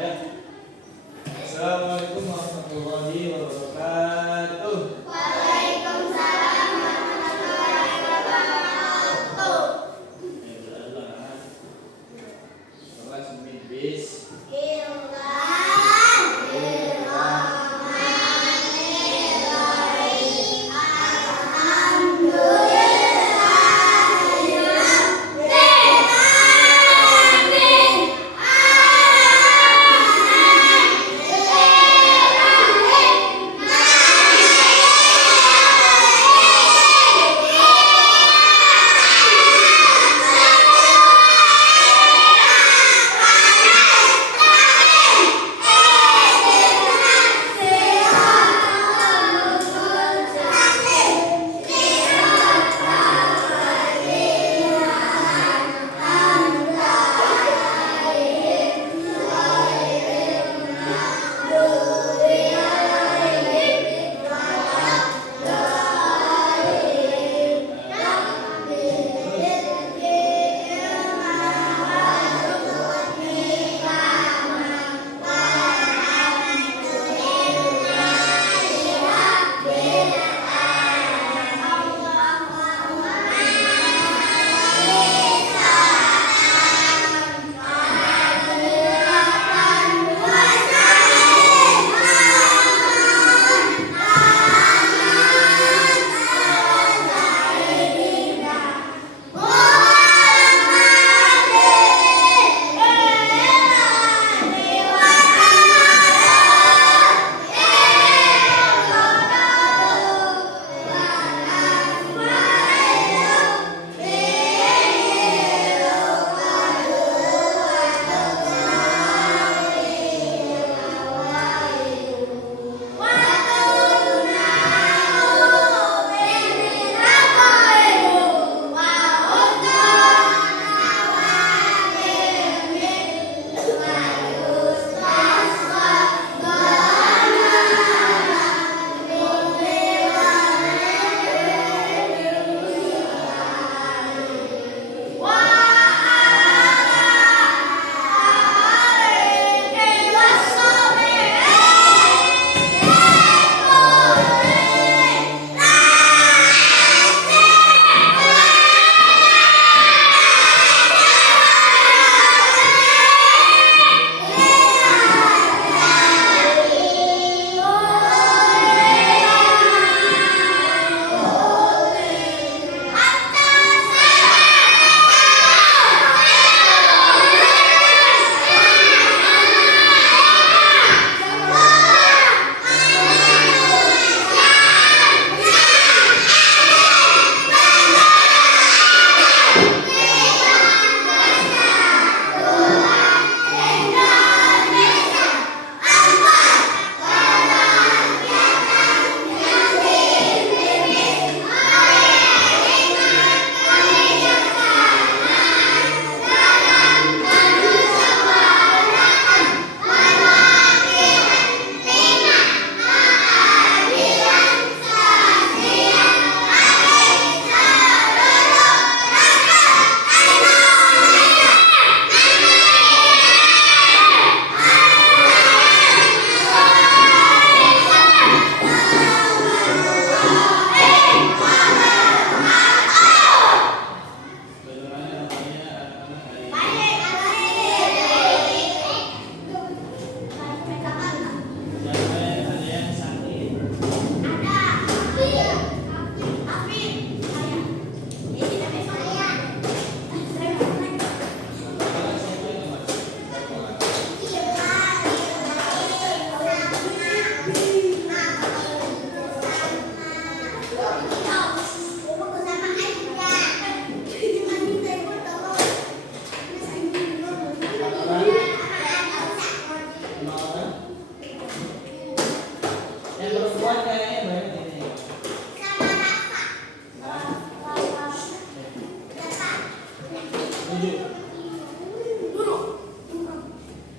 Ayo. Assalamualaikum warahmatullahi wabarakatuh. Waalaikumsalam warahmatullahi wabarakatuh. Ayo belajar. Kelas bis.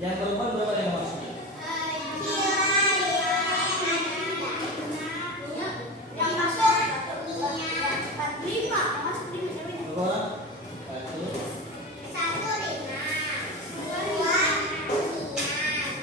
Yang perempuan berapa yang masuk? Yang masuk 5. Berapa? 1, 1, 5, 2, 5,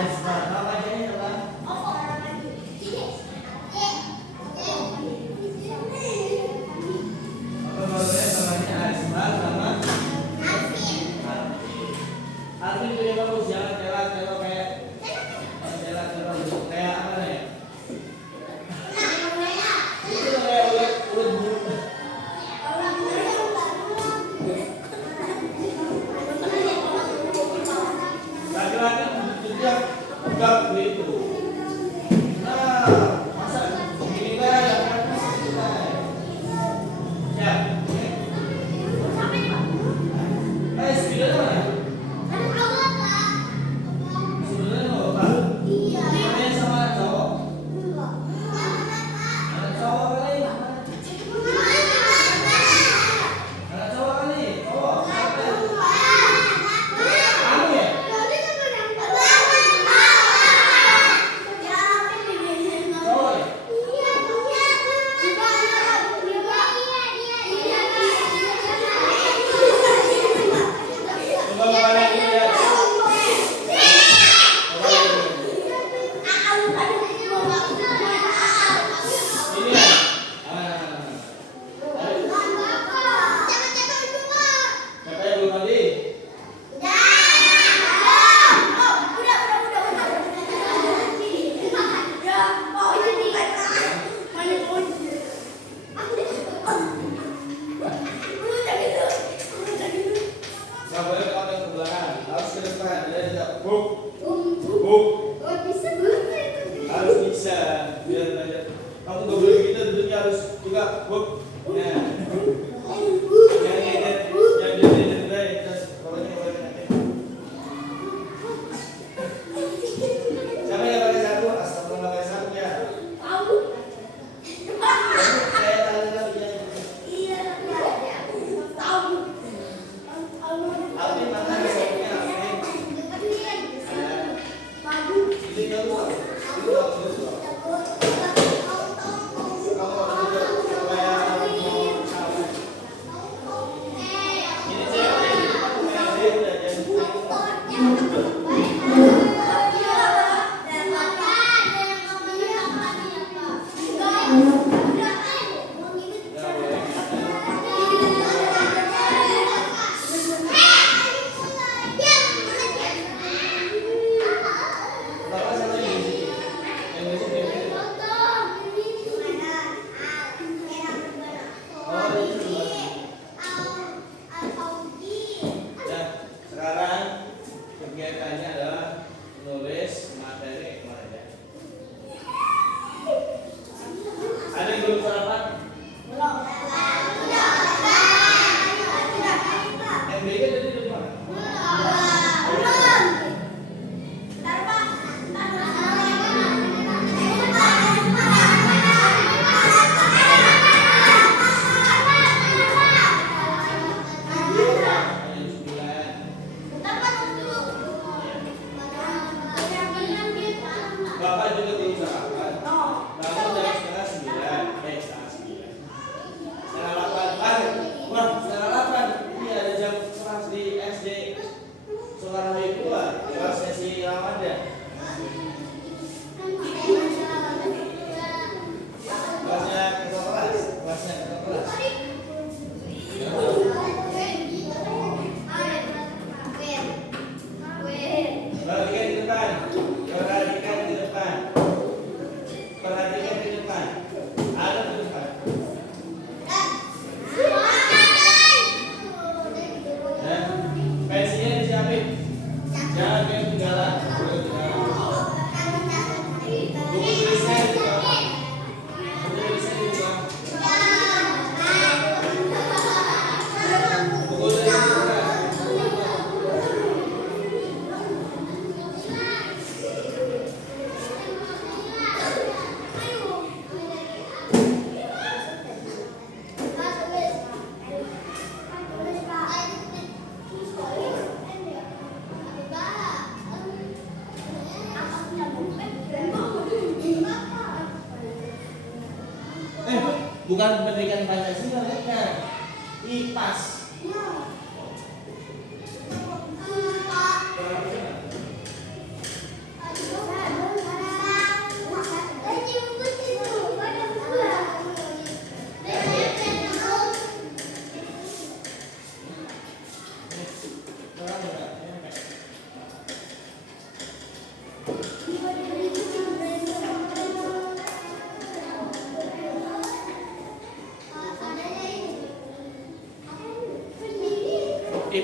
Azmar. Nama bacanya apa? Apa namanya Azmar sama Arvin. Arvin itu yang bagus, jangan telak-telak kayak kayak apa ya? Itu kayak ulet bulu. Laki-laki juga tegap begitu. Nah, masa ini kan ya. Sebenarnya mana? Sebenarnya mau apa? Namanya sama cowok. Anak cowok kali. Anak cowok kali. Cowok. Anu ya? Cowok ya? Coba kalian lihat. Ini ya. Katanya belum mandi. Nggak boleh pakai ke belakang, harus ke depan. Dia tidak buk, buk. Harus bisa. Biar belajar. Kamu nggak boleh gitu, duduknya harus juga buk. Nah, yang jadi terus pokoknya nanti. Siapa yang pakai sarung? Astagfirullah, pakai sarung ya. Saya tanya lagi ya. Alvin mana sarungnya? Ini jauh loh. Itu bagus loh. Kamu ada supaya mau sabar. Ini cewek ini kayak dia udah jadi. Bapak sama yang di sini. Yang di sini. Oh, ini sudah. Nah, sekarang kegiatannya adalah menulis materi kemarin ya. Ada yang belum sarapan? MBG tadi di mana? Bapak juga belum sarapan. Bangun jam setengah 9. Setengah 8. Wah, setengah 8. Ini ada jam kelas di SD Soekarno Hatta. Kelas sesi Ramadan. Kelasnya ketua kelas. Perhatikan di depan. Ada di depan. Ya. Pensinya disiapin. Jangan yang ketinggalan. Buku tulisnya di bawah. Buku tulisnya di bawah. Buku tulisnya di bawah. Bukan pendidikan Pancasila, bukan. IPAS.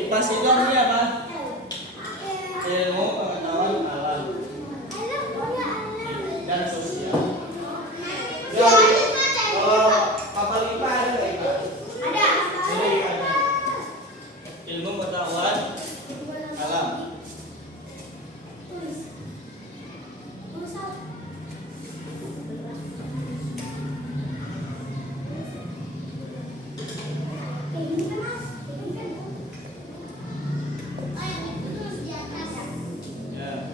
IPAS itu artinya apa? Ilmu pengetahuan alam dan sosial. Ya, kalau kapal IPA ada nggak IPA? Ada. Jadi ada. Ilmu pengetahuan alam. Ya.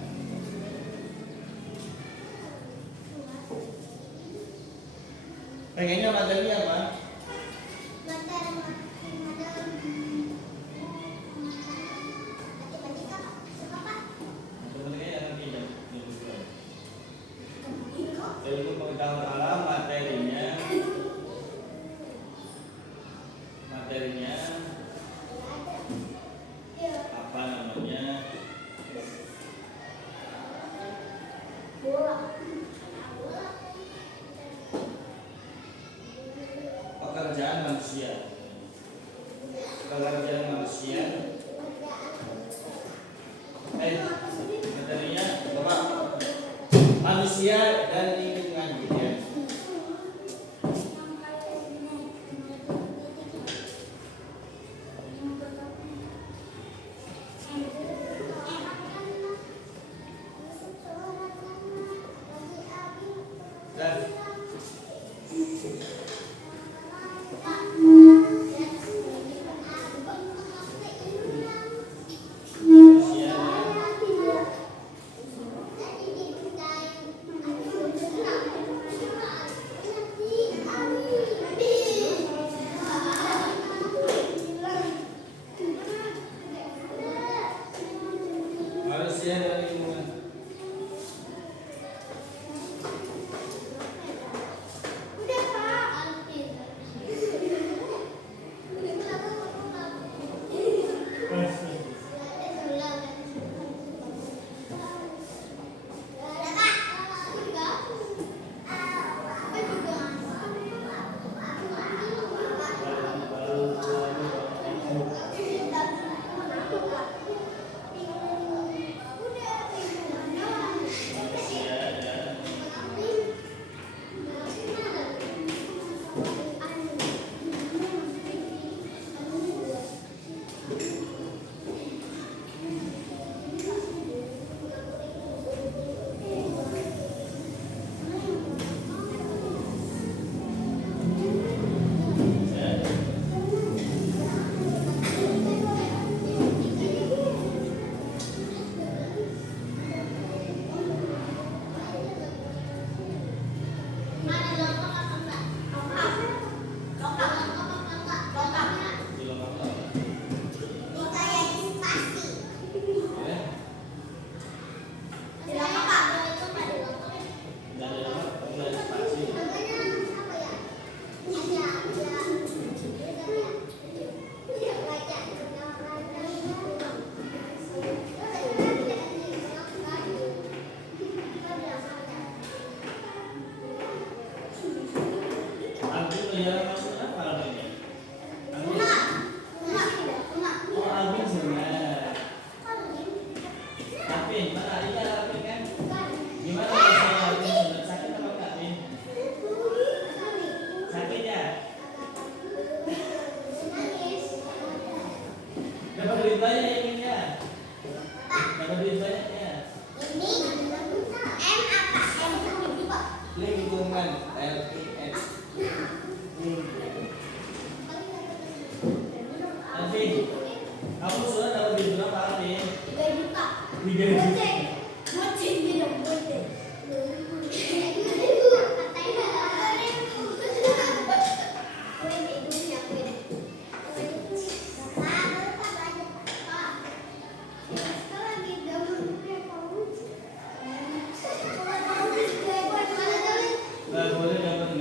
Pengennya materi apa? Sebenarnya nanti ya, ilmu pengetahuan alam materinya apa namanya? Pekerjaan manusia. Pekerjaan manusia. Materinya Bapak, manusia dan lingkungan gitu ya. Dan manusia manusia dan lingkungan. Dapat duit banyak ya ini ya. Dapat duit banyak ya. Lingkungan LPS. Alvin, kamu sudah dapat duit berapa Alvin? 3 juta. 3 juta. Nggak boleh dapat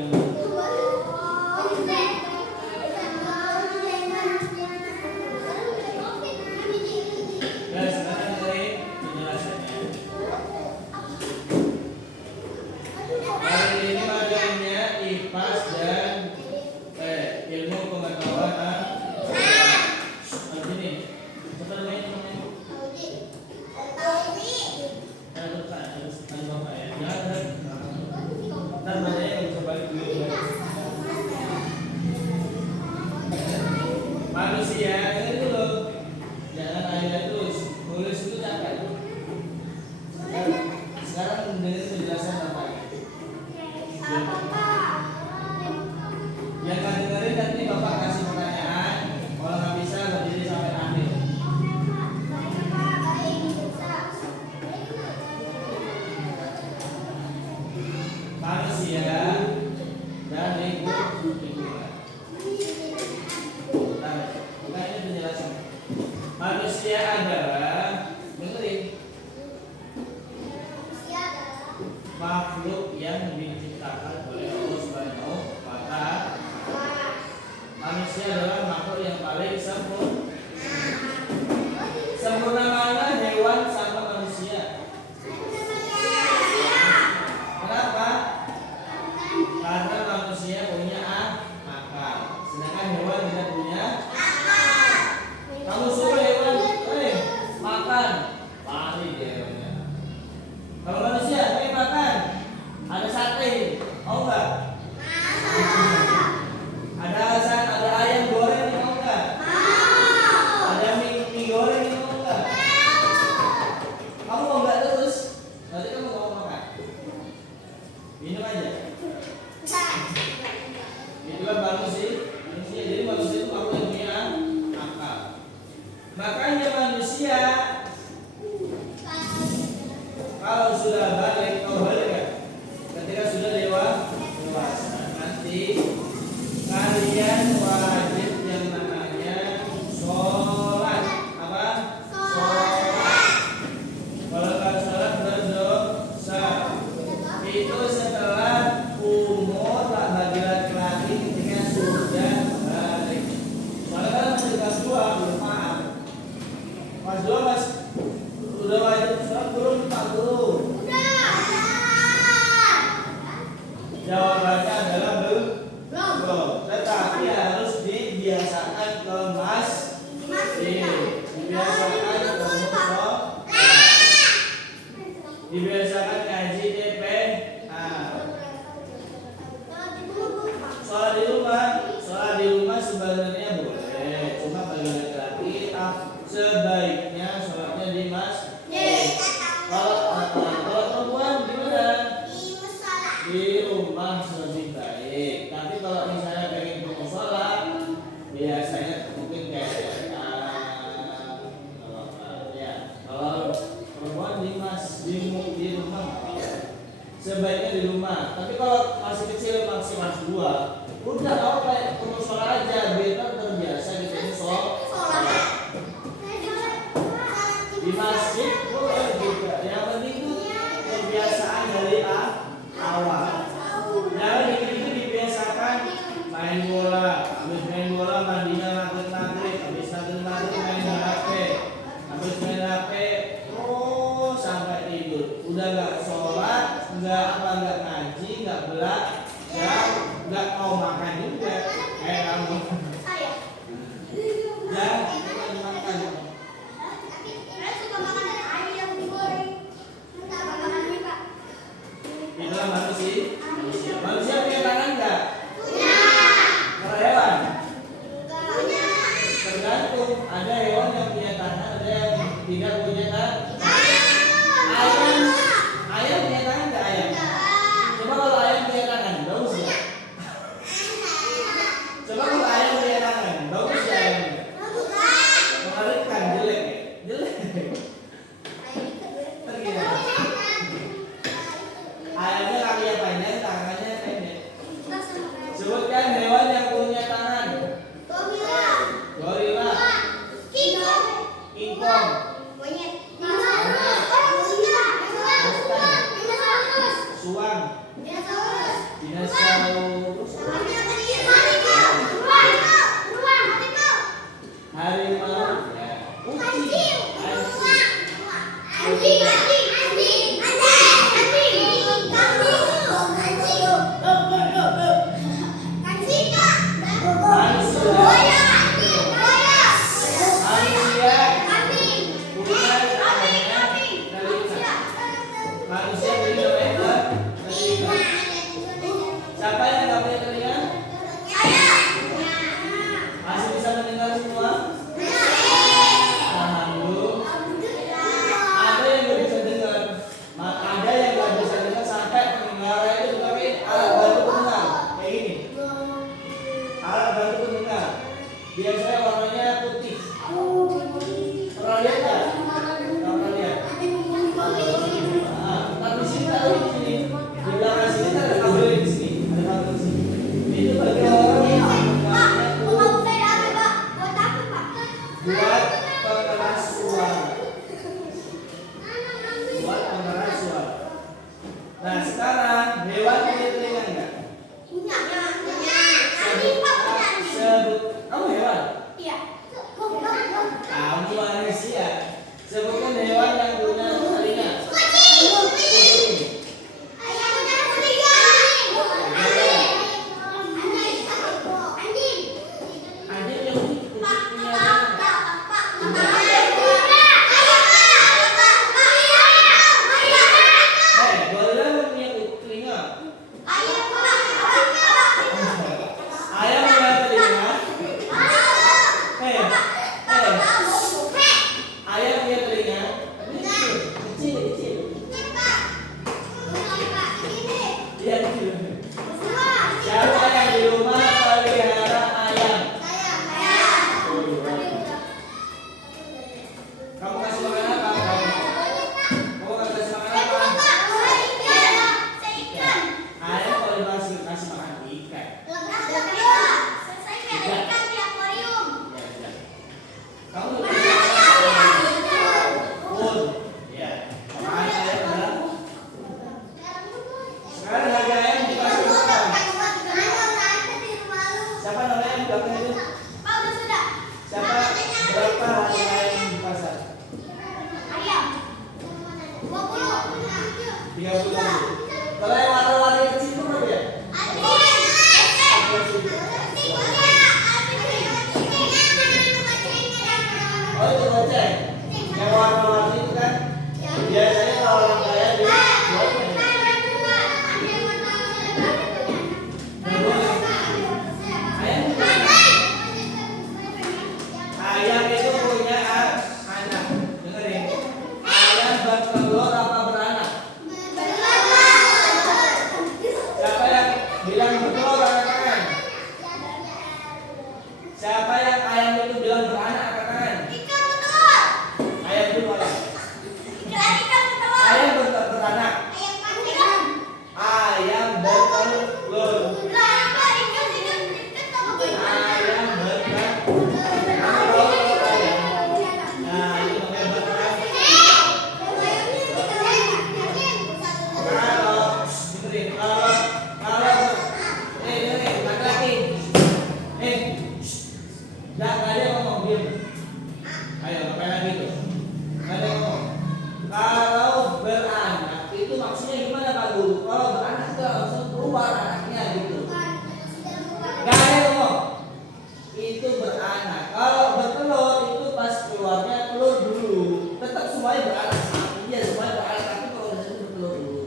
makhluk yang diciptakan oleh Allah Subhanahu wa Ta'ala. Manusia adalah makhluk yang paling sempurna. Sempurna mana hewan sama manusia? Kenapa? Karena manusia punya akal, sedangkan hewan tidak punya. Kamu suruh hewan, makan, lari dia hewannya. Kalau manusia, makan, ada sate, mau nggak? Ada ayam goreng, mau nggak? Ada mie goreng, mau nggak? Kamu mau nggak terus? Berarti kamu nggak mau makan. Minum aja. Itulah manusia. Jadi manusia itu makhluk yang punya akal. Makanya manusia kalau sudah balik, kau balik kan? Ketika sudah dewasa, nanti kalian wajib yang namanya sholat. Apa? Sholat. Kalau nggak sholat berdosa. Itu setelah umur bagi laki-laki ketika sudah balik. Soalnya kan masih kelas 2 belum paham. Kelas 2 mas udah wajib sholat belum Pak Guru? Jawabannya adalah belum. Tetapi harus dibiasakan ke dibiasakan ke musola, dibiasakan ngaji TPA. Sholat di rumah sebenarnya boleh, cuma bagi laki-laki sebaiknya sholatnya di masjid. Kalau perempuan gimana? Di rumah lebih baik. Tapi kalau misalnya pengen ke sholat, biasanya mungkin kayak kalau perempuan di rumah sebaiknya di rumah. Tapi kalau masih kecil masih kelas 2, udah kau kayak untuk sholat aja biar terbiasa gitu ini sholat. Di masjid boleh juga. Yang penting itu kebiasaan dari awal. Jangan dikit-dikit dibiasakan main bola, habis main bola mandinya maghrib, habis maghrib main HP, habis main HP terus sampai tidur. Udah nggak sholat, nggak ngaji, nggak belajar, nggak mau makan juga. Kayak kamu. Ya, makan. Itulah manusia. Manusia punya tangan enggak? Punya. Kalau hewan? Tergantung. Ada hewan yang punya tangan, ada yang tidak punya tangan. Ayam punya tangan enggak ayam? Coba kalau ayam punya tangan, bagus ya? Coba kalau ayam punya tangan, bagus ya ayamnya? Mengerikan, jelek. Ayamnya kakinya panjang, tangannya pendek. Sebutkan hewan yang punya tangan. Gorila. King Kong. Suang. Dinosaurus. Harimau. Manusia punya telinga. Siapa yang nggak punya telinga? Masih bisa mendengar semua? Alhamdulillah. Ada yang nggak bisa dengar, ada yang nggak bisa dengar sampai pendengarannya itu pakai alat bantu pendengar kayak gini. Alat bantu pendengar biasanya warnanya putih. Pernah lihat nggak? Pernah lihat? Tapi Kalau yang warna-warni kecil itu berapa ya? Oh itu goceng. Yang warna-warni itu kan biasanya kalau orang kaya dia buatnya. Ayam itu punya anak. Dengerin. Ayam bertelur apa beranak? Siapa yang bilang bertelur angkat tangan? Siapa yang ayam itu bilang beranak angkat tangan? Ayam itu ayam. Ayam beranak. Ayam bertelur. Ayam beranak. Nah, itu namanya beranak. Kalau dengerin, dengerin, laki-laki. Nggak ada yang ngomong, diam. Ayo, ngapain lagi tuh? Nggak ada yang ngomong. Kalau beranak itu maksudnya gimana Pak Guru? Kalau beranak itu langsung keluar anaknya gitu. Nggak ada yang ngomong. Itu beranak. Kalau bertelur itu pas keluarnya telur dulu. Tetap semuanya beranak. Iya semuanya beranak tapi kalau itu bertelur dulu.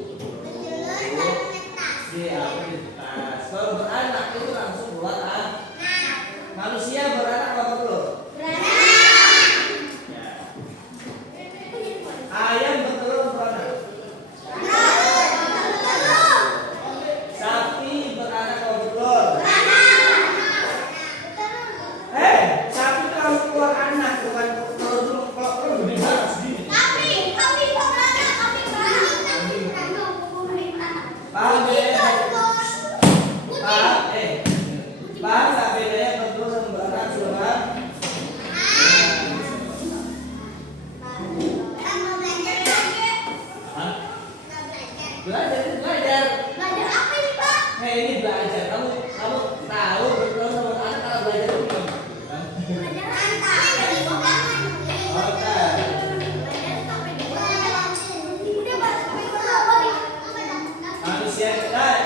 Iya, aktivitas. Kalau beranak itu langsung keluar anak. Manusia beranak apa bertelur? Ya. Ayam bertelur apa beranak? Sapi beranak apa bertelur? Sapi itu langsung keluar anak, bukan telur dulu. Kalau telur gede banget segini. Paham ya? Paham nggak bedanya bertelur sama beranak sudah paham? Hah? Belajar. Ini belajar. Kamu tahu bertelur sama beranak kalau belajar itu gimana? Oke. Manusia kita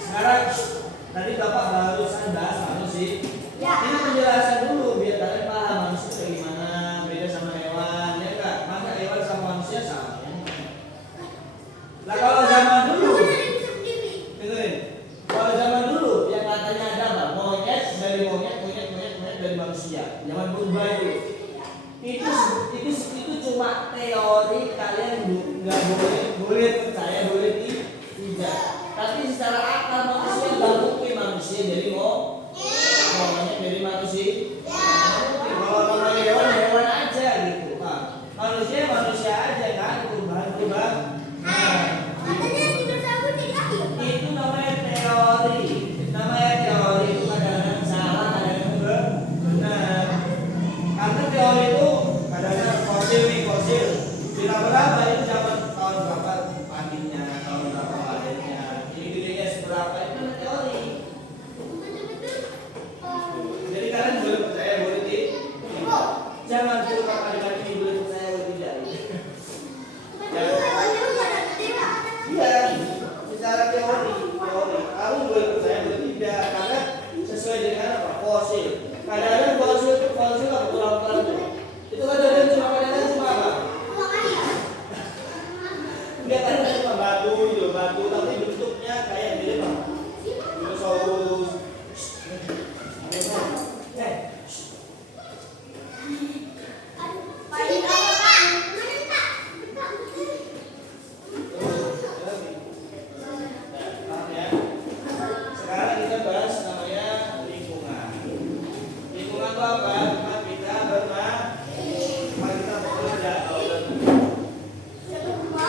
sekarang tadi Bapak barusan bahas manusia. Ini penjelasan dulu biar kalian paham manusia kayak gimana, beda sama hewan, ya enggak? Masa hewan sama manusia sama ya? Nah kalau zaman dulu, dengerin. Kalau zaman dulu yang katanya ada apa? Monyet dari monyet dari manusia. Zaman purba itu. Itu cuma teori, kalian nggak boleh percaya, boleh tidak. Tapi secara akal manusia nggak mungkin manusia jadi monyet dari manusia. Kalau namanya hewan aja gitu. Nah, manusia aja kan perubahan. Nah, itu namanya teori. Itu kadang-kadang salah, kadang-kadang benar. Karena teori itu kadang-kadang fosil. Bila berapa itu zaman tahun berapa paginya, tahun berapa lahirnya, ini gedenya seberapa itu namanya teori. Jadi kalian boleh percaya, boleh tidak. Jangan coba kalimat ini boleh percaya, boleh tidak. Iya, secara teori. Kamu boleh percaya, boleh tidak. Karena sesuai dengan apa? Fosil. Kadang-kadang fosil apa? Tulang-tulang itu kadang-kadang cuma apa? Enggak, kadang-kadang cuma batu, tapi bentuknya kayak mirip apa? Dinosaurus. Sekarang kita bahas namanya lingkungan. Lingkungan itu apa? Tempat kita bekerja.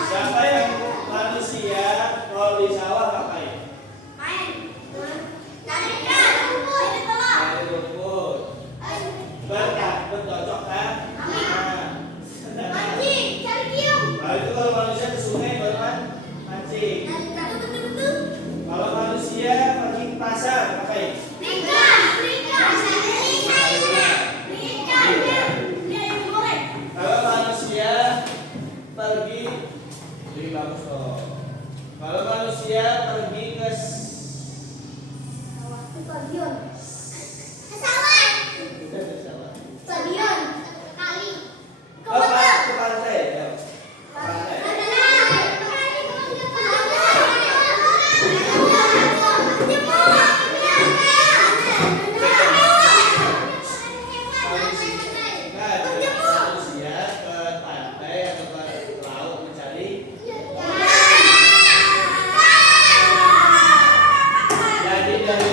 Siapa yang manusia kalau di sawah ngapain? Cari rumput. langsung. Kalau manusia pergi ke Stadion. Pesawat. bukan ke sawah. Stadion. Kali. Ke Oh, hotel. ke pantai. Ya. Pantai. Manusia ke pantai atau ke laut mencari. Jadi dari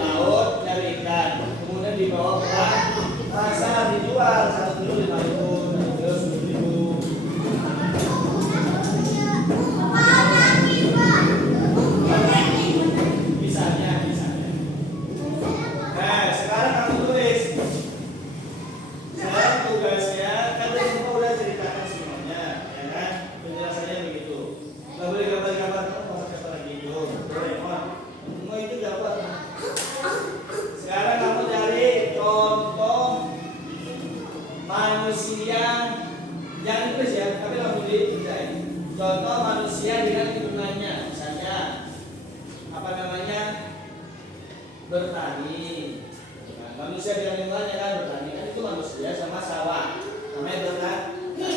laut cari ikan, kemudian dibawa pulang, rasa dijual 1 kilo 5.000, 2 kilo 10.000. Misalnya. Nah, sekarang kamu tulis. Sekarang tugasnya kan tadi semua udah ceritakan semuanya, ya kan? Penjelasannya begitu. Nggak boleh gambar-gambar, kamu mau pakai apa lagi? Doraemon. Semua itu dapat. Sekarang kamu cari contoh manusia, jangan ditulis ya, tapi kamu dikerjain. Contoh manusia dengan lingkungannya, misalnya apa namanya? Bertani. Nah, manusia dengan lingkungannya kan bertani, kan itu manusia sama sawah, namanya bertani.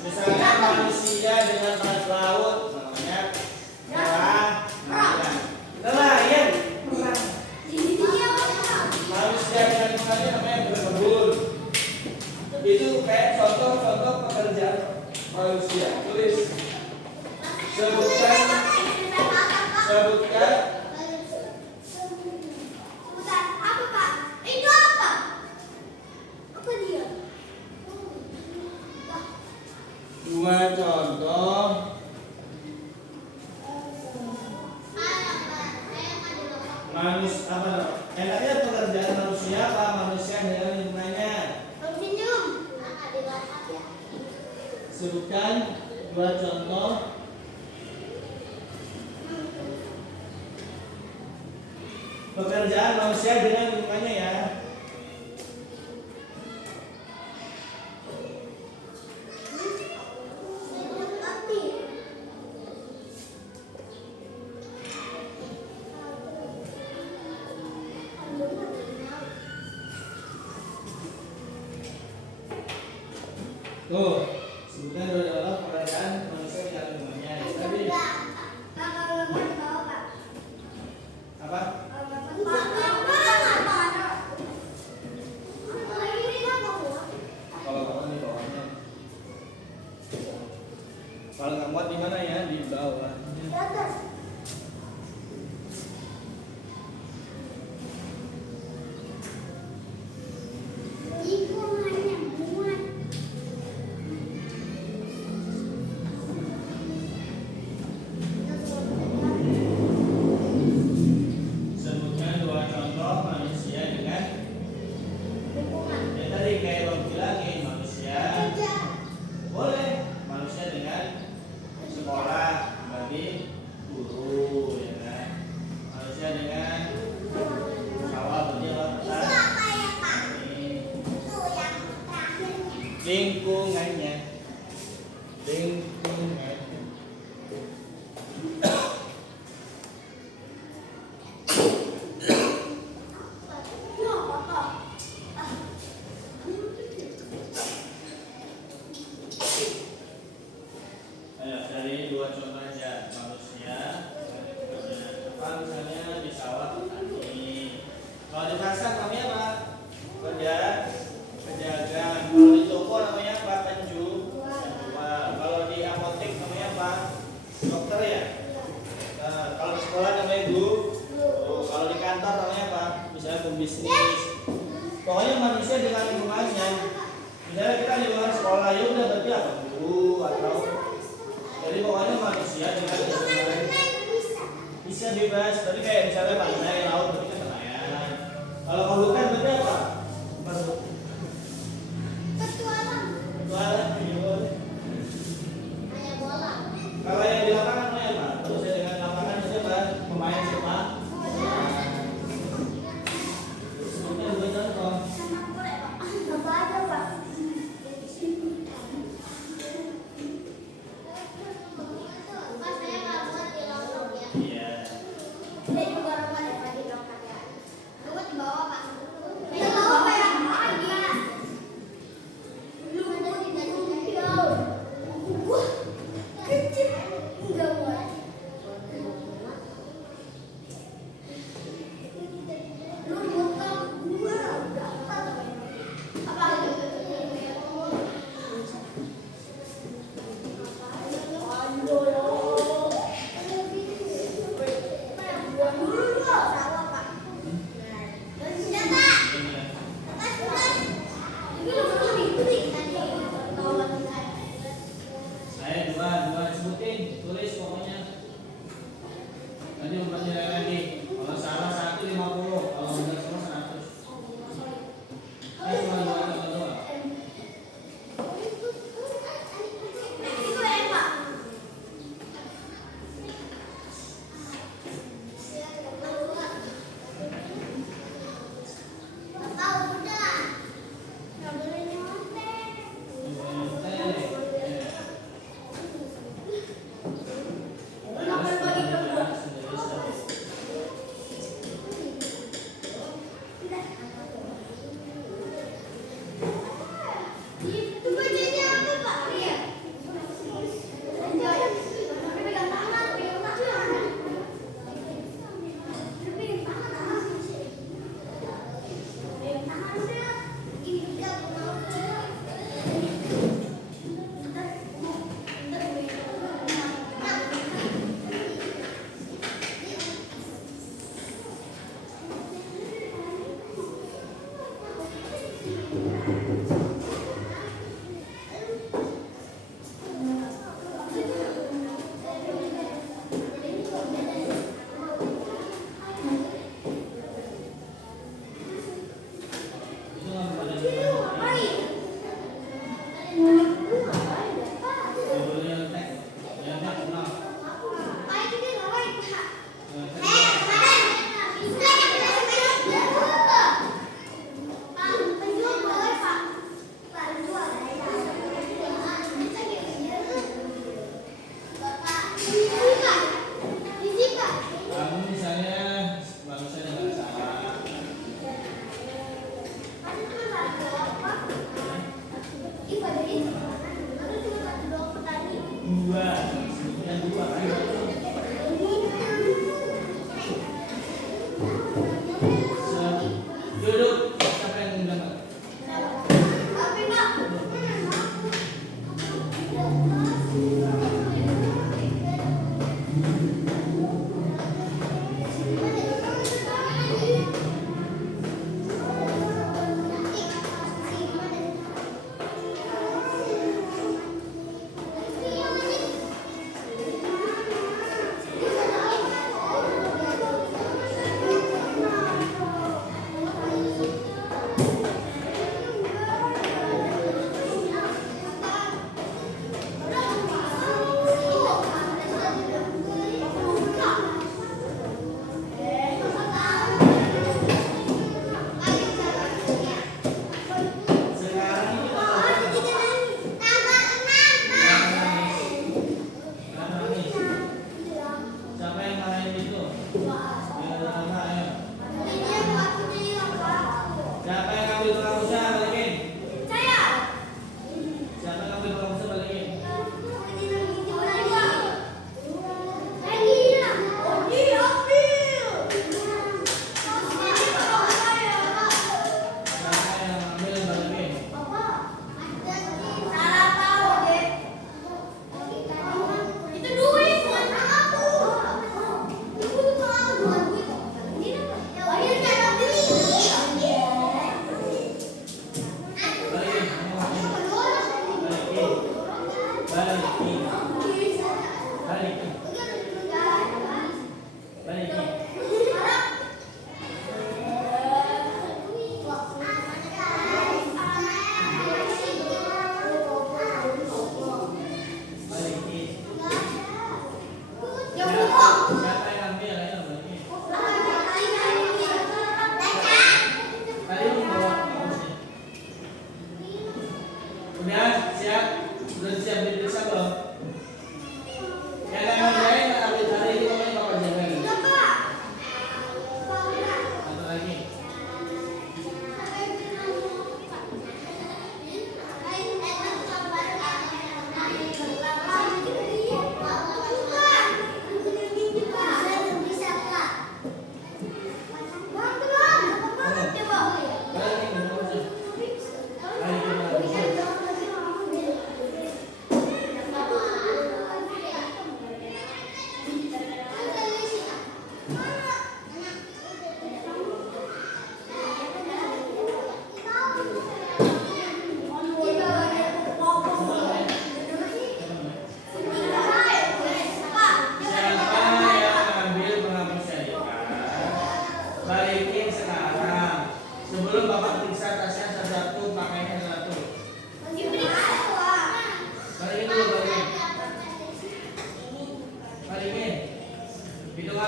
Misalnya manusia dengan tanah laut, namanya nelayan. Nelayan. Manusia dengan lingkungannya namanya berkebun. Itu kayak contoh-contoh pekerjaan manusia. Tulis. Sebutkan. Apa, Pak? Itu apa? Apa dia? 2 contoh manusia apa? Enaknya pekerjaan manusia apa? Manusia dengan lingkungannya. Minum. Sebutkan 2 contoh pekerjaan manusia dengan lingkungannya ya. Tuh, sebutkan 2 contoh pekerjaan manusia dengan lingkungannya. Tadi apa? Kalau kamu di bawahnya. Kalau nggak muat di mana ya? Di bawah. Sebutkan 2 contoh manusia dengan ya tadi kayak bang bilangin manusia boleh manusia dengan sekolah bagi guru ya kan, manusia dengan sawah berjalan petani lingkungannya. Ayo dari 2 contoh aja manusia apa misalnya di sawah petani. Kalau di pasar namanya apa? Pedagang. Kalau di toko namanya apa? Penjual. Kalau di apotek namanya apa? Dokter ya. Nah, kalau di sekolah namanya guru. Kalau di kantor namanya apa? Misalnya pembisnis. Pokoknya manusia dengan lingkungannya. Misalnya kita lingkungan sekolah ya udah berarti apa? Guru atau jadi pokoknya manusia dengan lingkungan bisa bebas. Tadi kayak misalnya pantai, laut berarti kan nelayan. Kalau ke hutan berarti apa? Petualang ya boleh. Kalau yang di lapangan namanya apa? Terus ya dengan lapangan itu apa? Pemain sepak. Sebutnya 2 contoh. dapat nilai lagi. Kalau salah 150, kalau benar semua 100. Cuma 2 atau doang. Itu Eva. Tahu udah. Nggak boleh nyontek. Makan bagi kedua.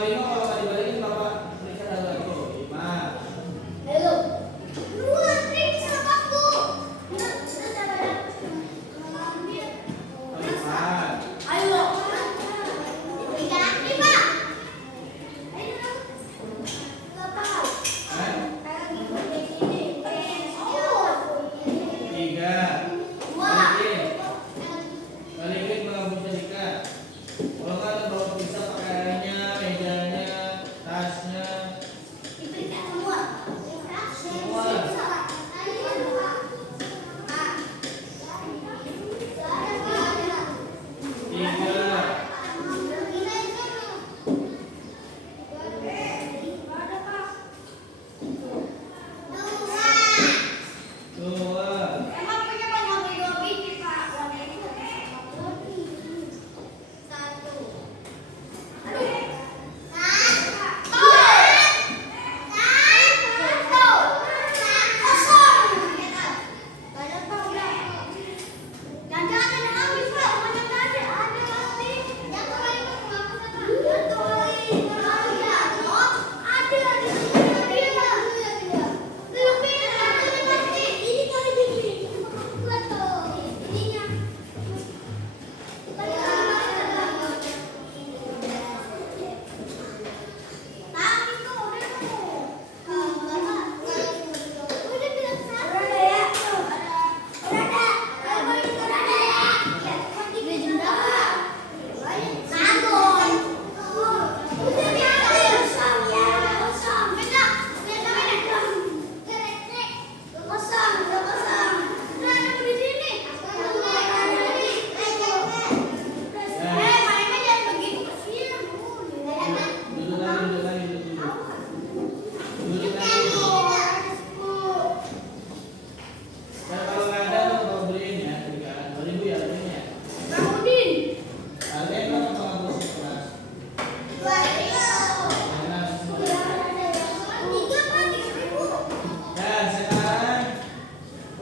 5 kalau nggak dibalikin bapak berikan satu lagi. 5. Ayo. Dua, periksa waktu. Nah, ayo. Tiga lagi, Pak. Ayo. Bapak. Kayak gini. 3. Dua. Balikin kalau bisa sikat. Kalau nggak ada bawa bisa pakai airnya, mejanya, tasnya. Diperiksa semua. Semua.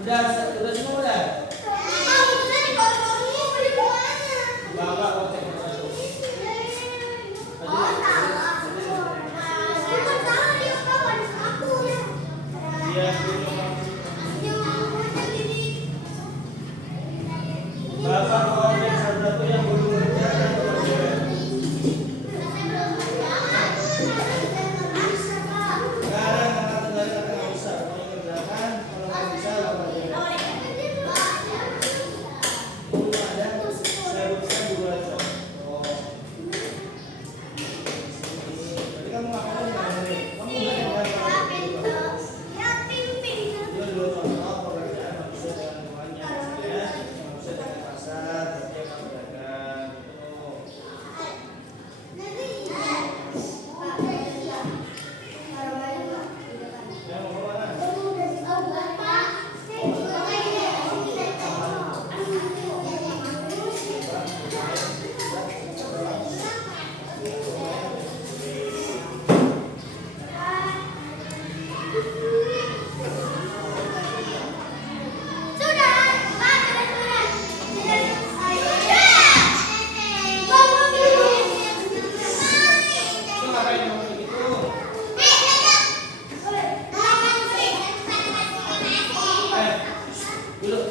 Udah semua udah. Bapak mau cek satu. Iya, Bapak mau cek satu yang belum ngerjakan. Sekarang kakak tinggalin nggak usah. Kalau ngerjakan, kalau nggak bisa bapak jalan. Belum ada. Saya butuhkan dua jam. Oh. Tadi kamu ngapain nggak ada? Kamu nggak ada dia dulu contoh pekerjaan manusia dengan lingkungannya, maksudnya manusia dengan pasar, tapi yang kamu dagang gitu. Yang mau kemana? Itu ngapain kamu begitu? Dulu. Oh,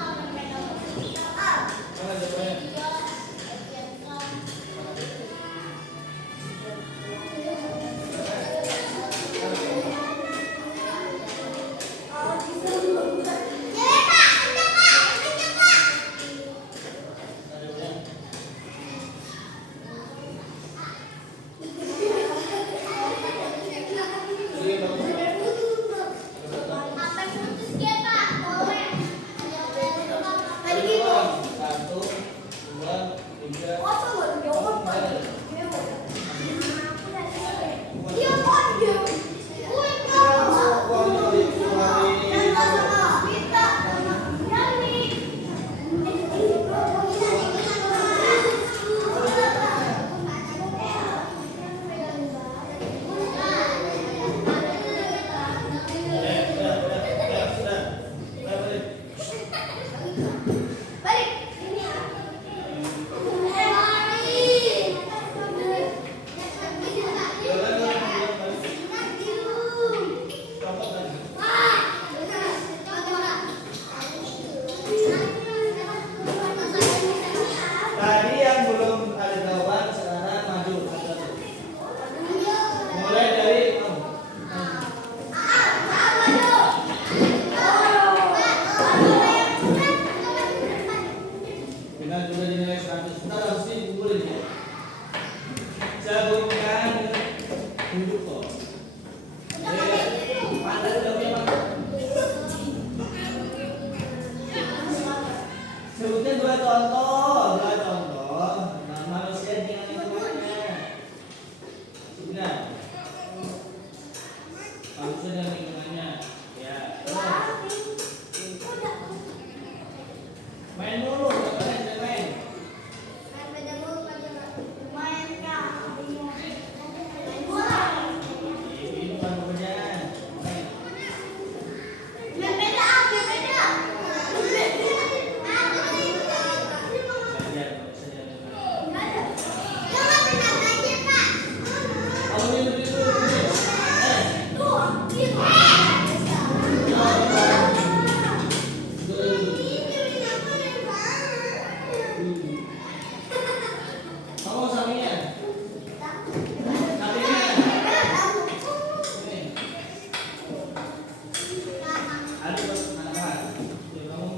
belum. Mana jawabannya? Jadi bagus. Tadi gitu. 1, 2, 3. Tadi yang belum ada jawaban sekarang maju satu-satu. Mulai dari dengan juga dinilai 100. Kita harus dikumpulin ya. Sebutkan duduk kok. Pandai udah punya apa? Sebutkan dua contoh. Nah, manusia dengan lingkungannya. Sebutkan. Manusia dengan lingkungannya. Ya. Main mulu, jangan main. Ini bukan pekerjaan. Main. Belajar, belajar. Kamu minum dulu. Kamu sampingnya. Sampingnya. Ini. Aduh, anak kelas. Ya, kamu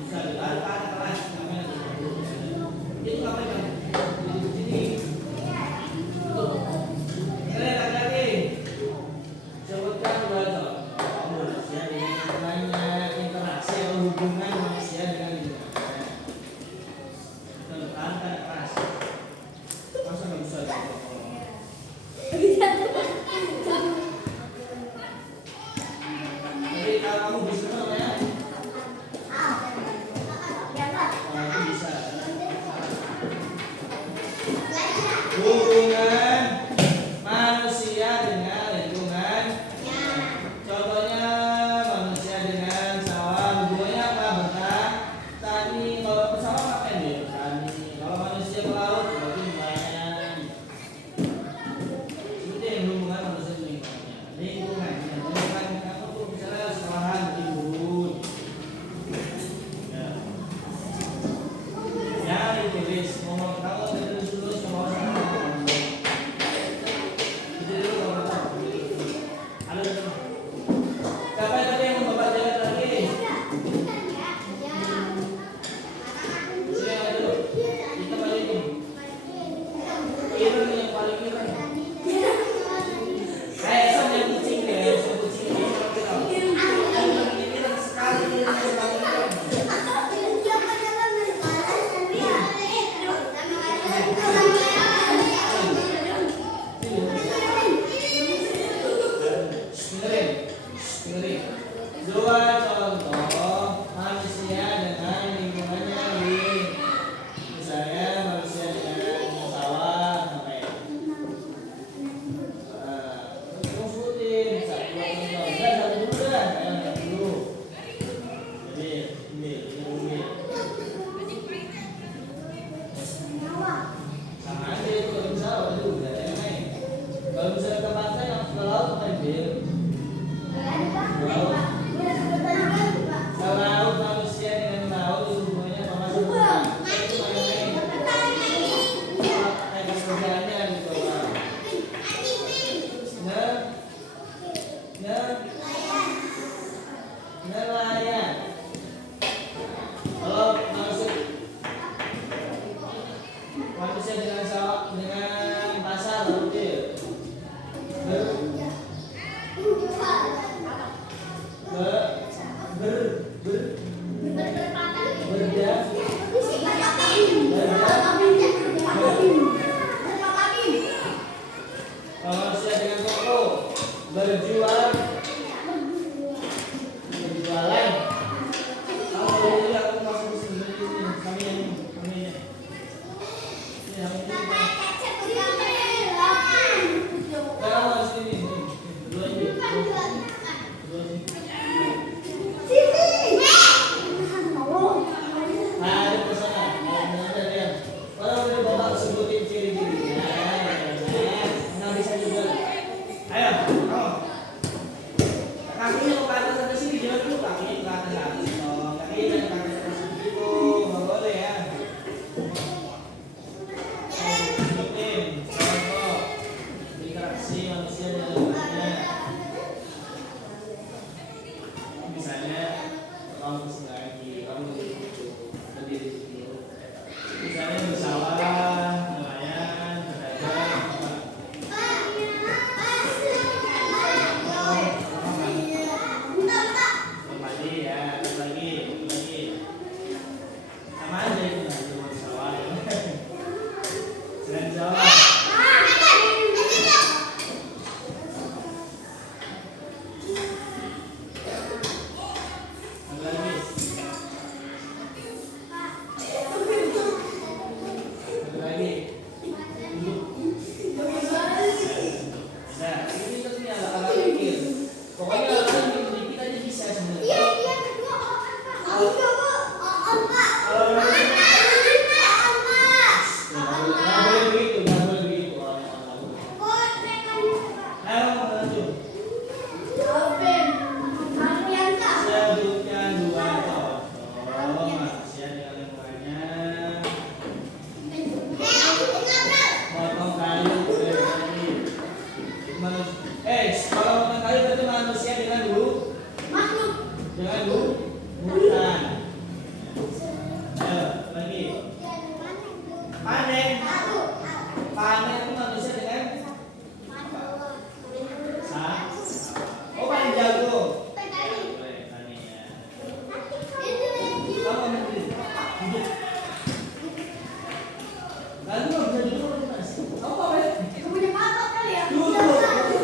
bisa dengar ke anak kelas. Namanya itu ngapain kan? Di sini. Tuh. Kalian laki-laki. Sebutkan dua contoh manusia dengan lingkungannya, interaksi atau hubungan manusia dengan lingkungannya. Tentang anak kelas. Masa nggak bisa jawab? Jadi kalau kamu bisa ya, kalau aku bisa. Hubungan manusia dengan lingkungan. Contohnya manusia dengan sawah. Hubungannya apa? Bertani. Kalau pesawat ngapain dia? Bertani. Kalau manusia ke laut berarti nelayan. Itu yang hubungan manusia dengan lingkungannya. Lingkungan kamu tuh misalnya sekolahan timbun. Ya. Jangan ditulis. Ngomong kamu tulis sama orang. Itu dulu kalau tahu. Ada dulu. Siapa yang tadi yang membawa jalan lagi? Sini yang dulu. Kita balikin. Irun yang paling irun. Som yang kucing deh, som kucing ini kalau kita. Irun sekali irun sekali irun. Dengerin. Dua contoh manusia dengan lingkungannya nih. Misalnya manusia dengan sawah sampai. Kamu sebutin satu dua contoh. Udah satu dulu dah, kayak satu dulu. Jadi ini. Sama aja itu kalau misalnya itu udah ada yang main. Kalau misalnya ke pantai langsung ke laut main bil. Laut manusia dengan laut itu hubungannya sama semua. Itu main-main. Kayak pekerjaannya gitu lah. Nelayan. Kalau manusia dengan sawah dengan pasar berarti manusia dengan toko berjualan. Kalau boleh aku masuk sini kami ini. Lalu lo bisa duduk apa gimana sih? Kamu apa ya? Kamu punya patok kali ya? Duduk.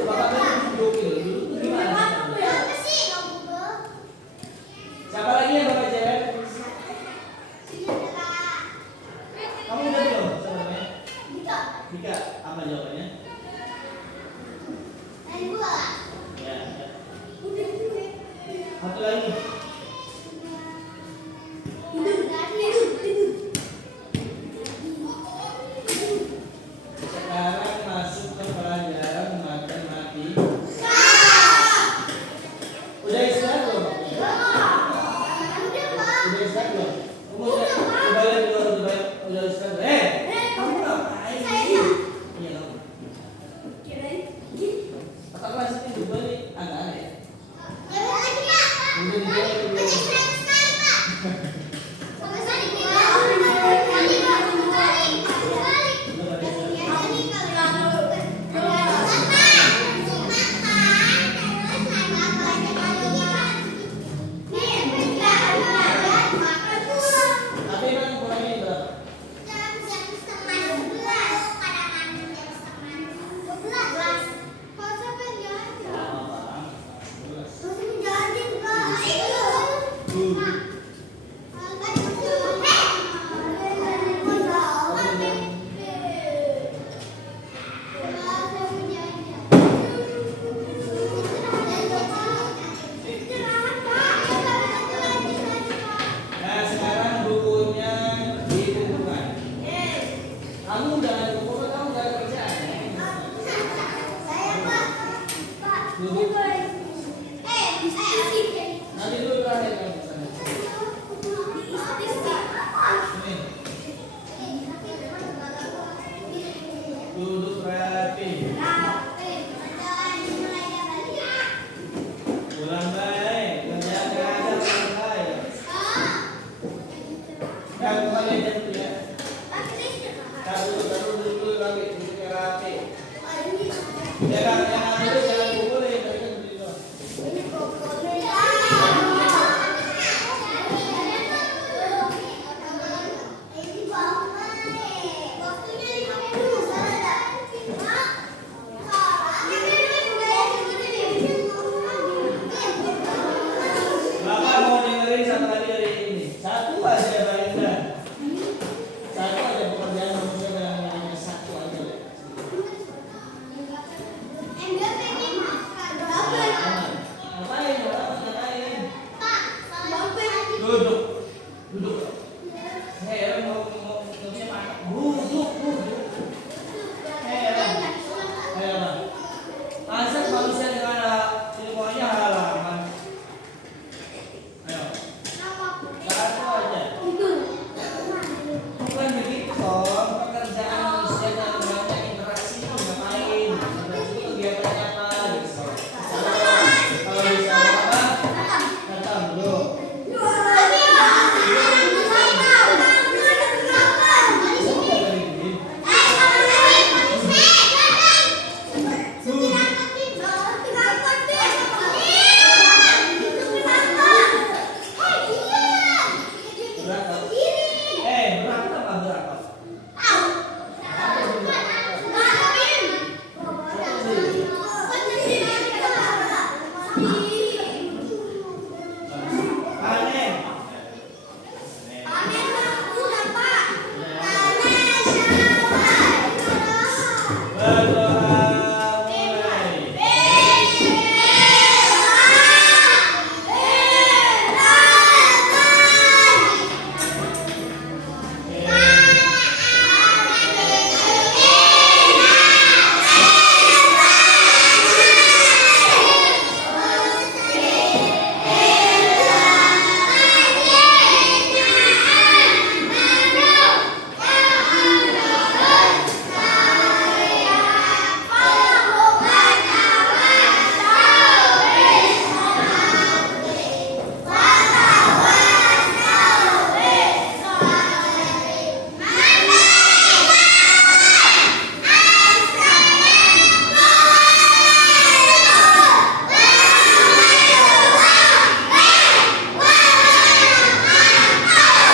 Bapaknya duduk gitu. Duduk tuh Punya gimana? patok tuh ya? Apa sih kamu tuh? Siapa lagi yang bapak cewek? Iya, Kak. Kamu udah belum? Siapa namanya? Dika. Dika. Apa jawabannya? Main bola. Ya. Udah gue. Satu lagi. Sekarang masuk ke pelajaran matematika. Udah istirahat belum? Udah istirahat belum? Udah istirahat. Kamu ngapain? Iya kamu. Kakak kelas itu juga nih agak aneh. Udah dijawab belum? Belum ada istirahat. Tapi kan kurangnya berapa? Nah sekarang bukunya dikumpulkan. Kamu udah ada buku, kamu udah ada kerjaan. Duduk. Nanti dulu terakhir kamu sana. Sini. Duduk rapi. Pulang baik. Kerjaan belajar pulang baik. Kamu kalian jam dulu ya. Taruh dulu lagi. Duduknya rapi. Jangan dulu jangan pukulin. Tapi kan berdiri doang. Bapak mau dengerin satu lagi dari ini. Satu aja Bang Indra. Satu aja pekerjaan manusia yang hanya satu aja. Ngapain? Ngapain? Duduk. Duduk. Heran mau punya patok. Duduk. Heran. Heran. Masa manusia dengan ilmunya halaman. Ayo. Satu aja. Bukan begitu, pekerjaan manusia yang banyak interaksi itu ngapain? Interaksi itu kegiatannya apa? Gitu. Kalau bisa apa? Datang bro. Berat apa berat? Aneh. Betul.